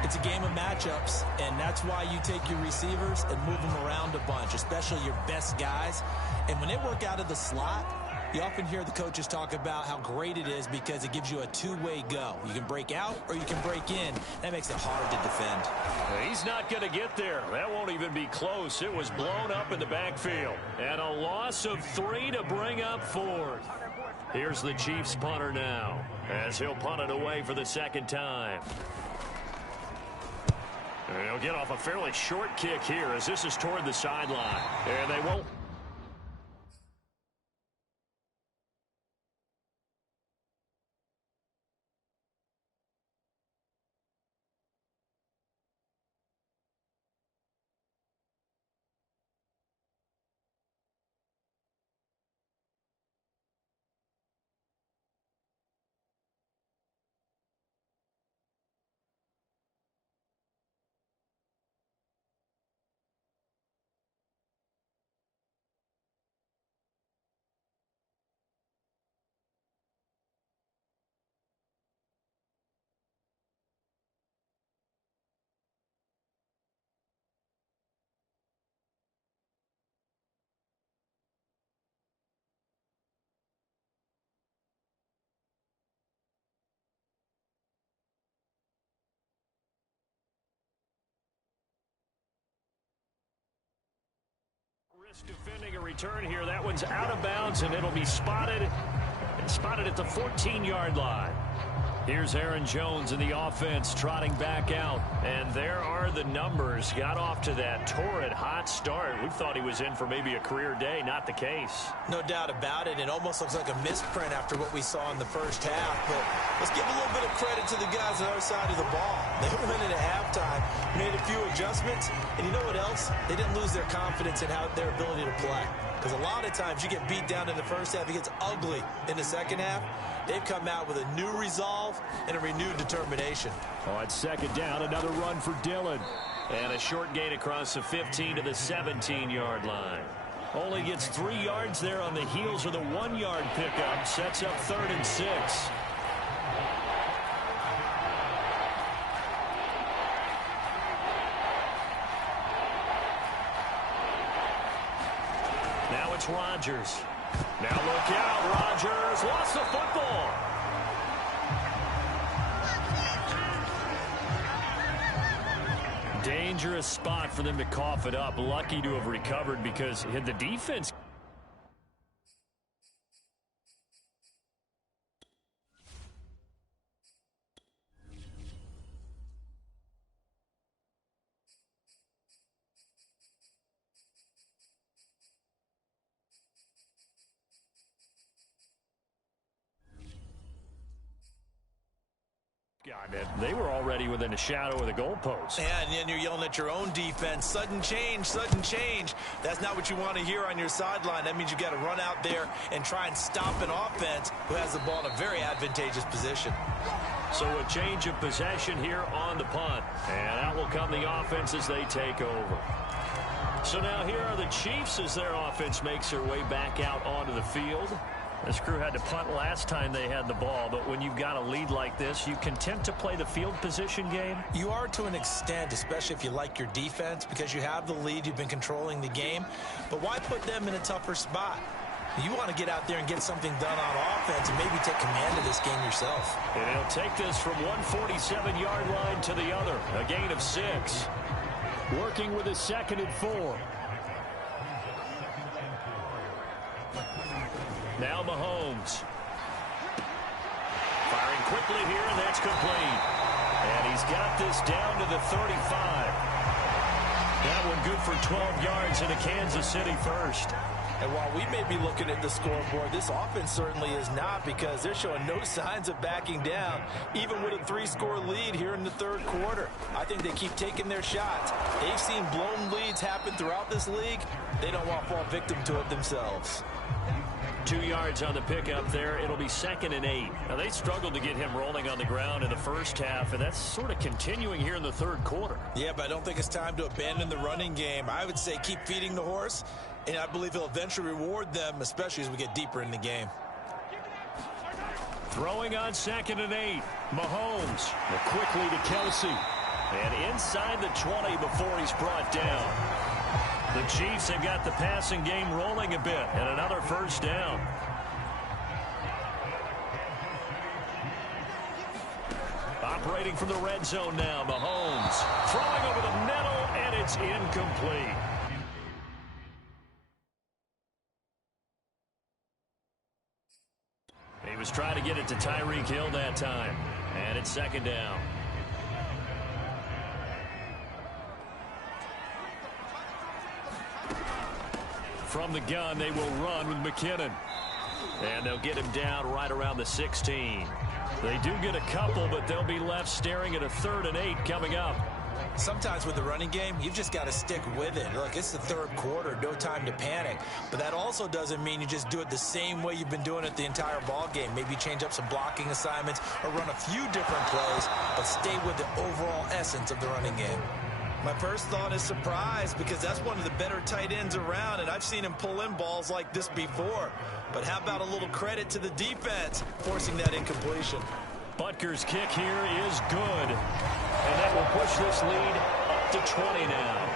It's a game of matchups, and that's why you take your receivers and move them around a bunch, especially your best guys. And when they work out of the slot, you often hear the coaches talk about how great it is because it gives you a 2-way go. You can break out or you can break in. That makes it hard to defend. He's not going to get there. That won't even be close. It was blown up in the backfield. And a loss of 3 to bring up 4th. Here's the Chiefs punter now as he'll punt it away for the 2nd time. And he'll get off a fairly short kick here as this is toward the sideline. And they won't. Defending a return here. That one's out of bounds, and it'll be spotted at the 14-yard line. Here's Aaron Jones in the offense trotting back out. And there are the numbers. Got off to that torrid hot start. We thought he was in for maybe a career day. Not the case. No doubt about it. It almost looks like a misprint after what we saw in the first half. But let's give a little bit of credit to the guys on the other side of the ball. They went in at halftime, made a few adjustments. And you know what else? They didn't lose their confidence in their ability to play. Because a lot of times you get beat down in the first half, it gets ugly in the second half. They've come out with a new resolve and a renewed determination. On second down, another run for Dillon. And a short gain across the 15 to the 17-yard line. Only gets 3 yards there on the heels of the 1-yard pickup. Sets up 3rd and 6. Now it's Rodgers. Now look out. Rodgers lost the football. Dangerous spot for them to cough it up. Lucky to have recovered because the defense. They were already within a shadow of the goalpost. Yeah, and then you're yelling at your own defense. Sudden change, sudden change. That's not what you want to hear on your sideline. That means you got to run out there and try and stop an offense who has the ball in a very advantageous position. So a change of possession here on the punt. And out will come the offense as they take over. So now here are the Chiefs as their offense makes their way back out onto the field. This crew had to punt last time they had the ball, but when you've got a lead like this, you content to play the field position game? You are to an extent, especially if you like your defense, because you have the lead, you've been controlling the game. But why put them in a tougher spot? You want to get out there and get something done on offense and maybe take command of this game yourself. And he'll take this from one 47-yard line to the other, a gain of 6. Working with a 2nd and 4. Now Mahomes. Firing quickly here, and that's complete. And he's got this down to the 35. That one good for 12 yards into Kansas City first. And while we may be looking at the scoreboard, this offense certainly is not, because they're showing no signs of backing down, even with a 3-score lead here in the 3rd quarter. I think they keep taking their shots. They've seen blown leads happen throughout this league. They don't want to fall victim to it themselves. 2 yards on the pickup there. It'll be 2nd and 8. Now, they struggled to get him rolling on the ground in the first half, and that's sort of continuing here in the 3rd quarter. Yeah, but I don't think it's time to abandon the running game. I would say keep feeding the horse, and I believe he'll eventually reward them, especially as we get deeper in the game. Throwing on 2nd and 8. Mahomes. Quickly to Kelsey. And inside the 20 before he's brought down. The Chiefs have got the passing game rolling a bit, and another first down. Operating from the red zone now, Mahomes. Throwing over the middle, and it's incomplete. He was trying to get it to Tyreek Hill that time, and it's 2nd down. From the gun, they will run with McKinnon. And they'll get him down right around the 16. They do get a couple, but they'll be left staring at a 3rd and 8 coming up. Sometimes with the running game, you've just got to stick with it. Look, it's the 3rd quarter, no time to panic. But that also doesn't mean you just do it the same way you've been doing it the entire ball game. Maybe change up some blocking assignments or run a few different plays, but stay with the overall essence of the running game. My first thought is surprise, because that's one of the better tight ends around, and I've seen him pull in balls like this before. But how about a little credit to the defense forcing that incompletion? Butker's kick here is good. And that will push this lead up to 20 now.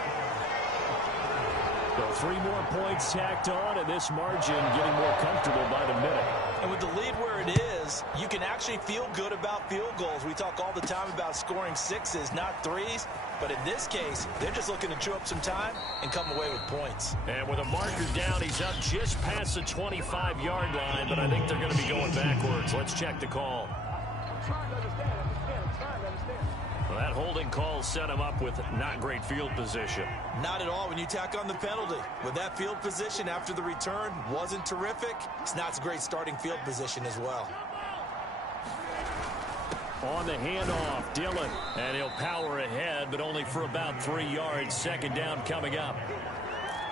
So 3 more points tacked on, and this margin getting more comfortable by the minute. And with the lead where it is, you can actually feel good about field goals. We talk all the time about scoring 6s, not 3s. But in this case, they're just looking to chew up some time and come away with points. And with a marker down, he's up just past the 25-yard line, but I think they're going to be going backwards. Let's check the call. Well, that holding call set him up with not great field position. Not at all when you tack on the penalty. With that field position after the return wasn't terrific, it's not a great starting field position as well. On the handoff, Dillon. And he'll power ahead, but only for about 3 yards. 2nd down coming up.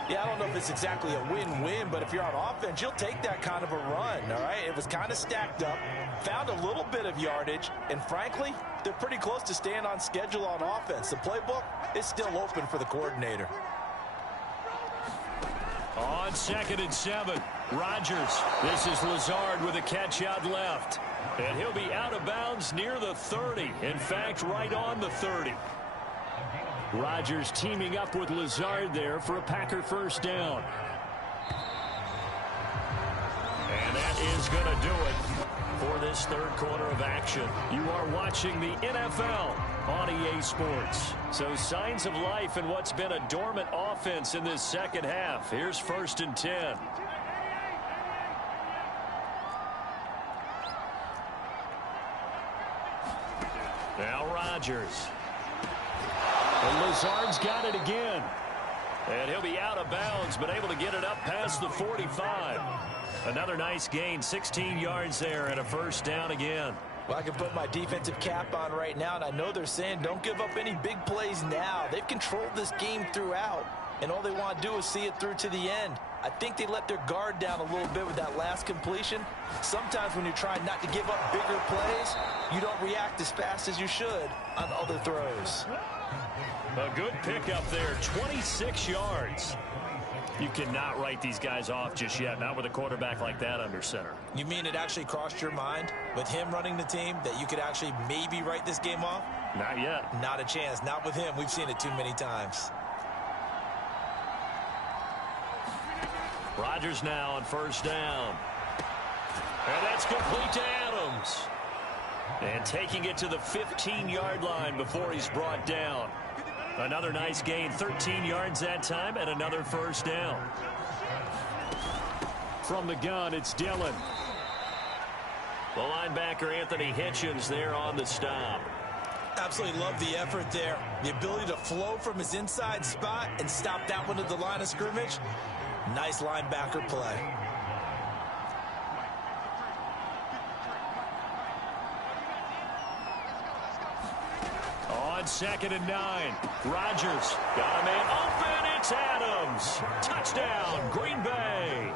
Yeah, I don't know if it's exactly a win-win, but if you're on offense, you'll take that kind of a run, all right? It was kind of stacked up, found a little bit of yardage, and frankly, they're pretty close to staying on schedule on offense. The playbook is still open for the coordinator. On 2nd and 7, Rodgers. This is Lazard with a catch out left. And he'll be out of bounds near the 30. In fact, right on the 30. Rodgers teaming up with Lazard there for a Packer first down. And that is going to do it for this third quarter of action. You are watching the NFL on EA Sports. So signs of life in what's been a dormant offense in this second half. Here's 1st and 10. Now Rodgers. And Lazard's got it again. And he'll be out of bounds, but able to get it up past the 45. Another nice gain, 16 yards there, and a first down again. Well, I can put my defensive cap on right now, and I know they're saying don't give up any big plays now. They've controlled this game throughout, and all they want to do is see it through to the end. I think they let their guard down a little bit with that last completion. Sometimes when you're trying not to give up bigger plays, you don't react as fast as you should on other throws. A good pickup there, 26 yards. You cannot write these guys off just yet, not with a quarterback like that under center. You mean it actually crossed your mind with him running the team that you could actually maybe write this game off? Not yet. Not a chance. Not with him. We've seen it too many times. Rodgers now on first down. And that's complete to Adams. And taking it to the 15-yard line before he's brought down. Another nice gain, 13 yards that time, and another first down. From the gun, it's Dillon. The linebacker, Anthony Hitchens, there on the stop. Absolutely love the effort there. The ability to flow from his inside spot and stop that one at the line of scrimmage. Nice linebacker play. On 2nd and 9, Rodgers got a man open. It's Adams. Touchdown, Green Bay.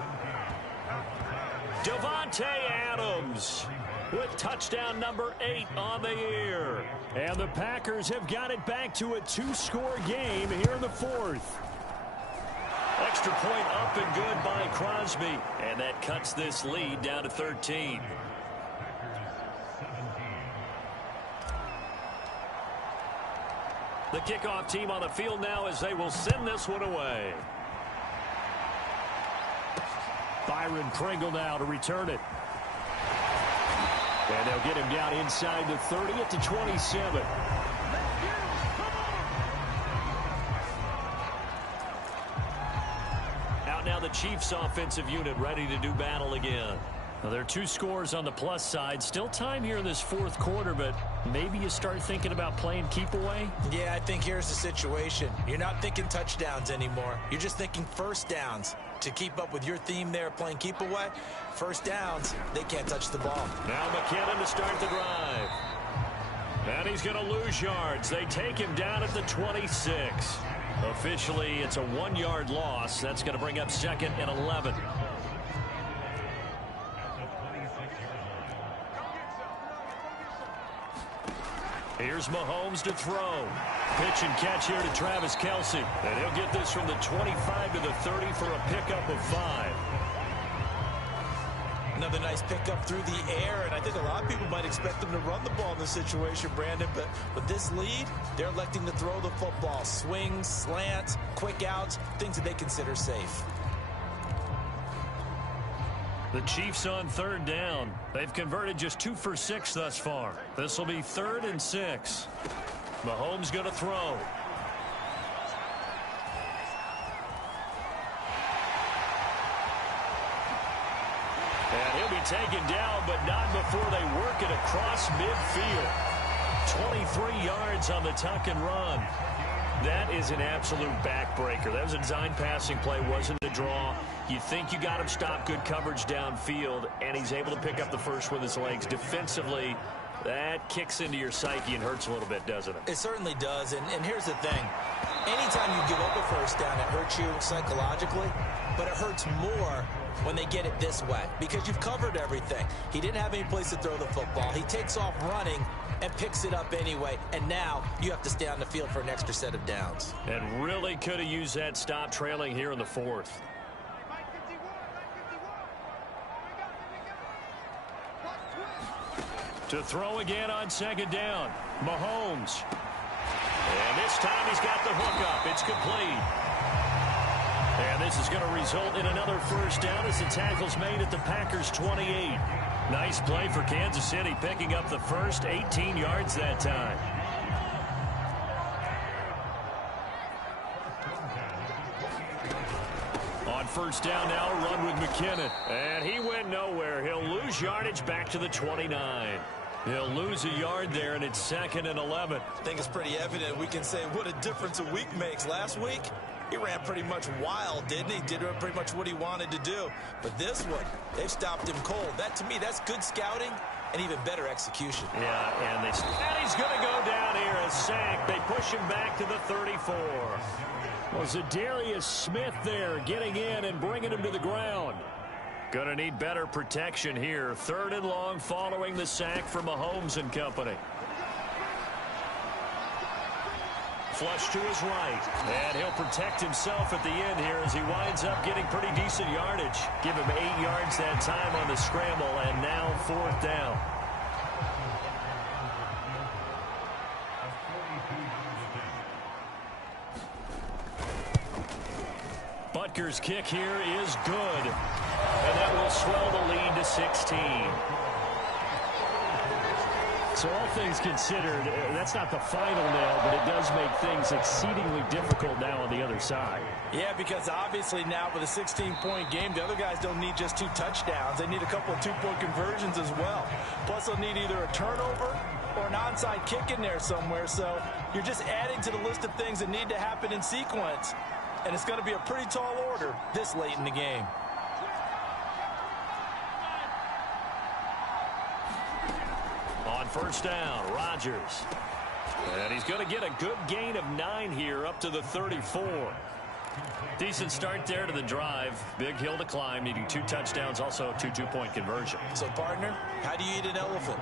Davante Adams with touchdown number 8 on the year. And the Packers have got it back to a 2-score game here in the 4th. Extra point up and good by Crosby. And that cuts this lead down to 13. The kickoff team on the field now as they will send this one away. Byron Pringle now to return it. And they'll get him down inside the 30 at the 27. Out now the Chiefs offensive unit ready to do battle again. Well, there are 2 scores on the plus side. Still time here in this 4th quarter, but maybe you start thinking about playing keep away? Yeah, I think here's the situation. You're not thinking touchdowns anymore. You're just thinking first downs. To keep up with your theme there, playing keep away, first downs, they can't touch the ball. Now McKinnon to start the drive. And he's going to lose yards. They take him down at the 26. Officially, it's a 1-yard loss. That's going to bring up 2nd and 11. Here's Mahomes to throw. Pitch and catch here to Travis Kelce. And he'll get this from the 25 to the 30 for a pickup of 5. Another nice pickup through the air, and I think a lot of people might expect them to run the ball in this situation, Brandon, but with this lead, they're electing to throw the football. Swings, slants, quick outs, things that they consider safe. The Chiefs on 3rd down. They've converted just 2 for 6 thus far. This will be 3rd and 6. Mahomes going to throw. And he'll be taken down, but not before they work it across midfield. 23 yards on the tuck and run. That is an absolute backbreaker. That was a design passing play, wasn't a draw. You think you got him stopped, good coverage downfield, and he's able to pick up the first with his legs. Defensively, That kicks into your psyche and hurts a little bit, doesn't it? It certainly does, and here's the thing. Anytime you give up a first down, it hurts you psychologically, but it hurts more when they get it this way because you've covered everything. He didn't have any place to throw the football. He takes off running and picks it up anyway, and now you have to stay on the field for an extra set of downs. And really could have used that stop trailing here in the fourth. To throw again on second down, Mahomes. And this time he's got the hook up. It's complete. And this is going to result in another first down as the tackle's made at the Packers' 28. Nice play for Kansas City, picking up the first 18 yards that time. On first down now, a run with McKinnon. And he went nowhere. He'll lose yardage back to the 29. He'll lose a yard there, and it's 2nd and 11. I think it's pretty evident. We can say what a difference a week makes. Last week, he ran pretty much wild, didn't he? Did pretty much what he wanted to do. But this one, they've stopped him cold. That, to me, that's good scouting and even better execution. Yeah, and he's going to go down here, a sack. They push him back to the 34. Well, Zadarius Smith there getting in and bringing him to the ground. Going to need better protection here. 3rd and long following the sack from Mahomes and company. Flush to his right. And he'll protect himself at the end here as he winds up getting pretty decent yardage. Give him 8 yards that time on the scramble, and now 4th down. Butker's kick here is good. And that will swell the lead to 16. So all things considered, that's not the final nail, but it does make things exceedingly difficult now on the other side. Yeah, because obviously now with a 16-point game, the other guys don't need just 2 touchdowns. They need a couple of 2-point conversions as well. Plus, they'll need either a turnover or an onside kick in there somewhere. So you're just adding to the list of things that need to happen in sequence. And it's going to be a pretty tall order this late in the game. On first down, Rodgers. And he's going to get a good gain of 9 here up to the 34. Decent start there to the drive. Big hill to climb, needing 2 touchdowns, also 2 two-point conversion. So, partner, how do you eat an elephant?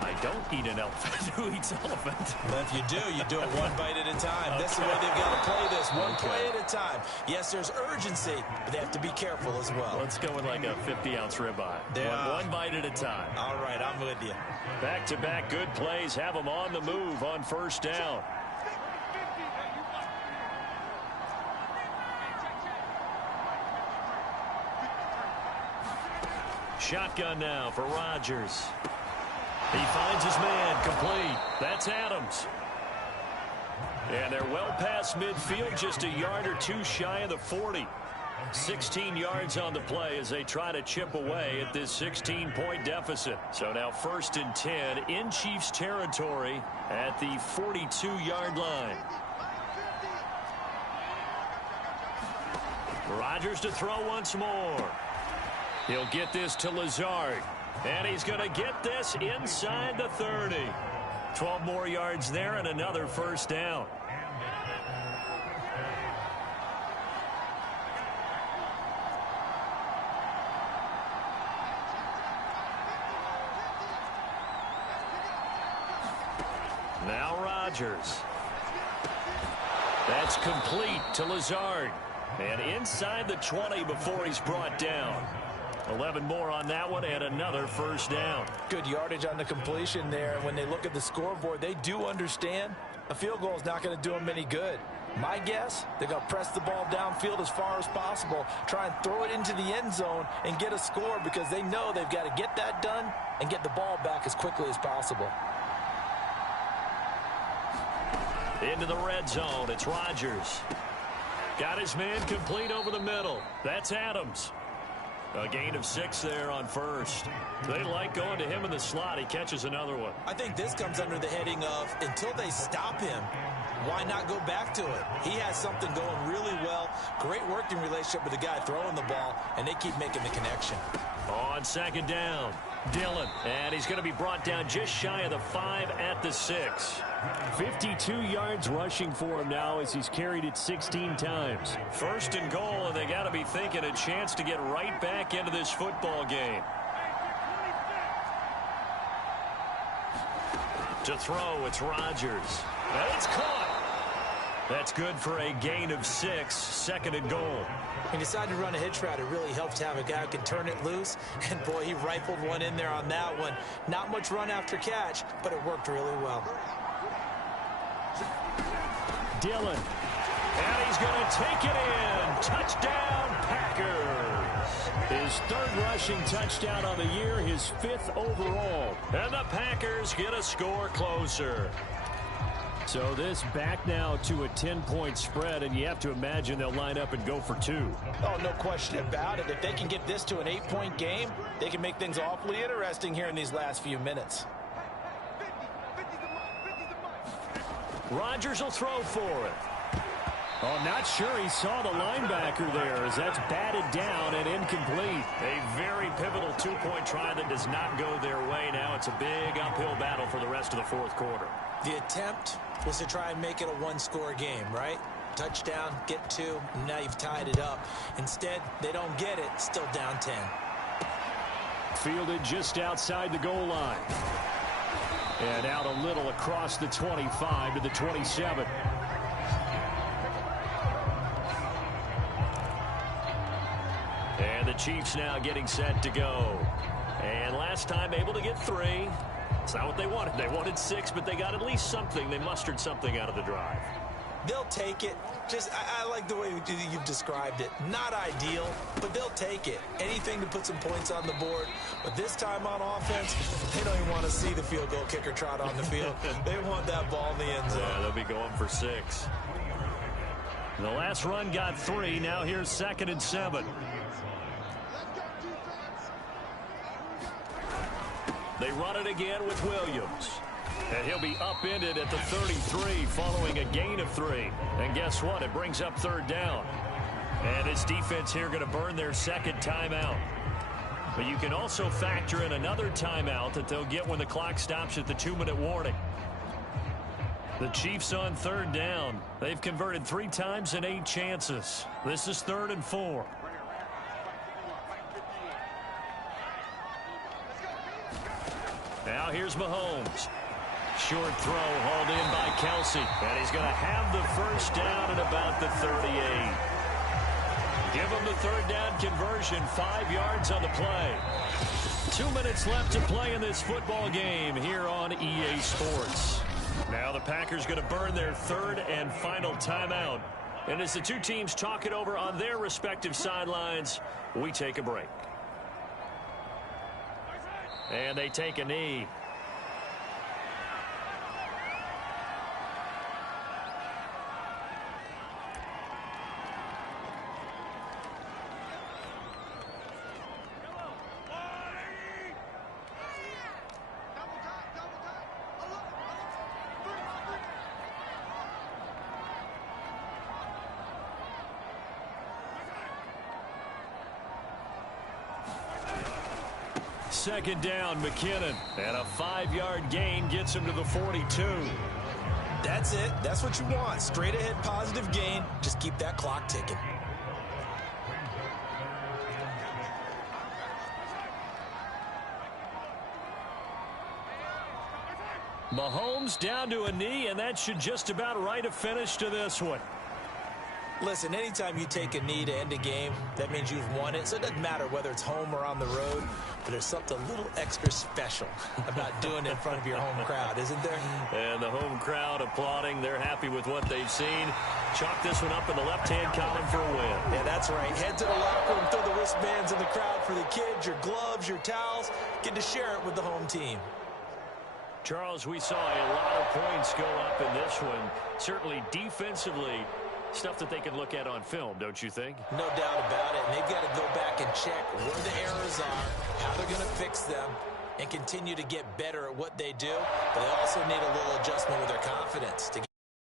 I don't eat an elephant. Who eats elephant? Well, if you do it one bite at a time. Okay. That's the way they've got to play this, one play at a time. Yes, there's urgency, but they have to be careful as well. Let's go with like a 50-ounce ribeye. One bite at a time. All right, I'm with you. Back-to-back good plays have them on the move on first down. Shotgun now for Rodgers. He finds his man, complete. That's Adams. And they're well past midfield, just a yard or 2 shy of the 40. 16 yards on the play as they try to chip away at this 16-point deficit. So now 1st and 10 in Chiefs territory at the 42-yard line. Rodgers to throw once more. He'll get this to Lazard. And he's going to get this inside the 30. 12 more yards there and another first down. Now Rodgers. That's complete to Lazard. And inside the 20 before he's brought down. 11 more on that one and another first down. Good yardage on the completion there. When they look at the scoreboard, they do understand a field goal is not going to do them any good. My guess, they're going to press the ball downfield as far as possible, try and throw it into the end zone and get a score because they know they've got to get that done and get the ball back as quickly as possible. Into the red zone, it's Rodgers. Got his man complete over the middle. That's Adams. A gain of 6 there on first. They like going to him in the slot. He catches another one. I think this comes under the heading of until they stop him, why not go back to it? He has something going really well. Great working relationship with the guy throwing the ball, and they keep making the connection. On second down, Dillon, and he's going to be brought down just shy of the 5 at the 6. 52 yards rushing for him now as he's carried it 16 times. First and goal, and they got to be thinking a chance to get right back into this football game. To throw, it's Rodgers. And it's caught. That's good for a gain of 6, second and goal. He decided to run a hitch route. It really helps to have a guy who can turn it loose. And, boy, he rifled one in there on that one. Not much run after catch, but it worked really well. Dillon. And he's going to take it in. Touchdown, Packers. His third rushing touchdown on the year, his 5th overall. And the Packers get a score closer. So this back now to a 10-point spread, and you have to imagine they'll line up and go for 2. Oh, no question about it. If they can get this to an 8-point game, they can make things awfully interesting here in these last few minutes. Rodgers will throw for it. Oh, not sure he saw the linebacker there as that's batted down and incomplete. A very pivotal 2-point try that does not go their way. Now it's a big uphill battle for the rest of the 4th quarter. The attempt was to try and make it a one-score game, right? Touchdown, get 2, and now you've tied it up. Instead, they don't get it, still down 10. Fielded just outside the goal line. And out a little across the 25 to the 27. And the Chiefs now getting set to go. And last time able to get 3. It's not what they wanted. They wanted 6, but they got at least something. They mustered something out of the drive. They'll take it. I like the way you've described it. Not ideal, but they'll take it. Anything to put some points on the board. But this time on offense, they don't even want to see the field goal kicker trot on the field. They want that ball in the end zone. Yeah, they'll be going for 6. The last run got 3. Now here's 2nd and 7. They run it again with Williams. And he'll be upended at the 33 following a gain of 3. And guess what? It brings up 3rd down. And this defense here going to burn their 2nd timeout. But you can also factor in another timeout that they'll get when the clock stops at the 2-minute warning. The Chiefs on 3rd down. They've converted 3 times in 8 chances. This is 3rd and 4. Now here's Mahomes. Short throw hauled in by Kelsey. And he's going to have the 1st down at about the 38. Give him the 3rd down conversion. 5 yards on the play. 2 minutes left to play in this football game here on EA Sports. Now the Packers going to burn their 3rd and final timeout. And as the two teams talk it over on their respective sidelines, we take a break. And they take a knee. Second down, McKinnon. And a 5-yard gain gets him to the 42. That's it. That's what you want. Straight ahead positive gain. Just keep that clock ticking. Mahomes down to a knee, and that should just about write a finish to this one. Listen, anytime you take a knee to end a game, that means you've won it. So it doesn't matter whether it's home or on the road, but there's something a little extra special about doing it in front of your home crowd, isn't there? And the home crowd applauding. They're happy with what they've seen. Chalk this one up in the left-hand column for a win. Yeah, that's right. Head to the locker room, throw the wristbands in the crowd for the kids, your gloves, your towels. Get to share it with the home team. Charles, we saw a lot of points go up in this one. Certainly defensively, stuff that they can look at on film, don't you think? No doubt about it. And they've got to go back and check where the errors are, how they're going to fix them, and continue to get better at what they do. But they also need a little adjustment with their confidence to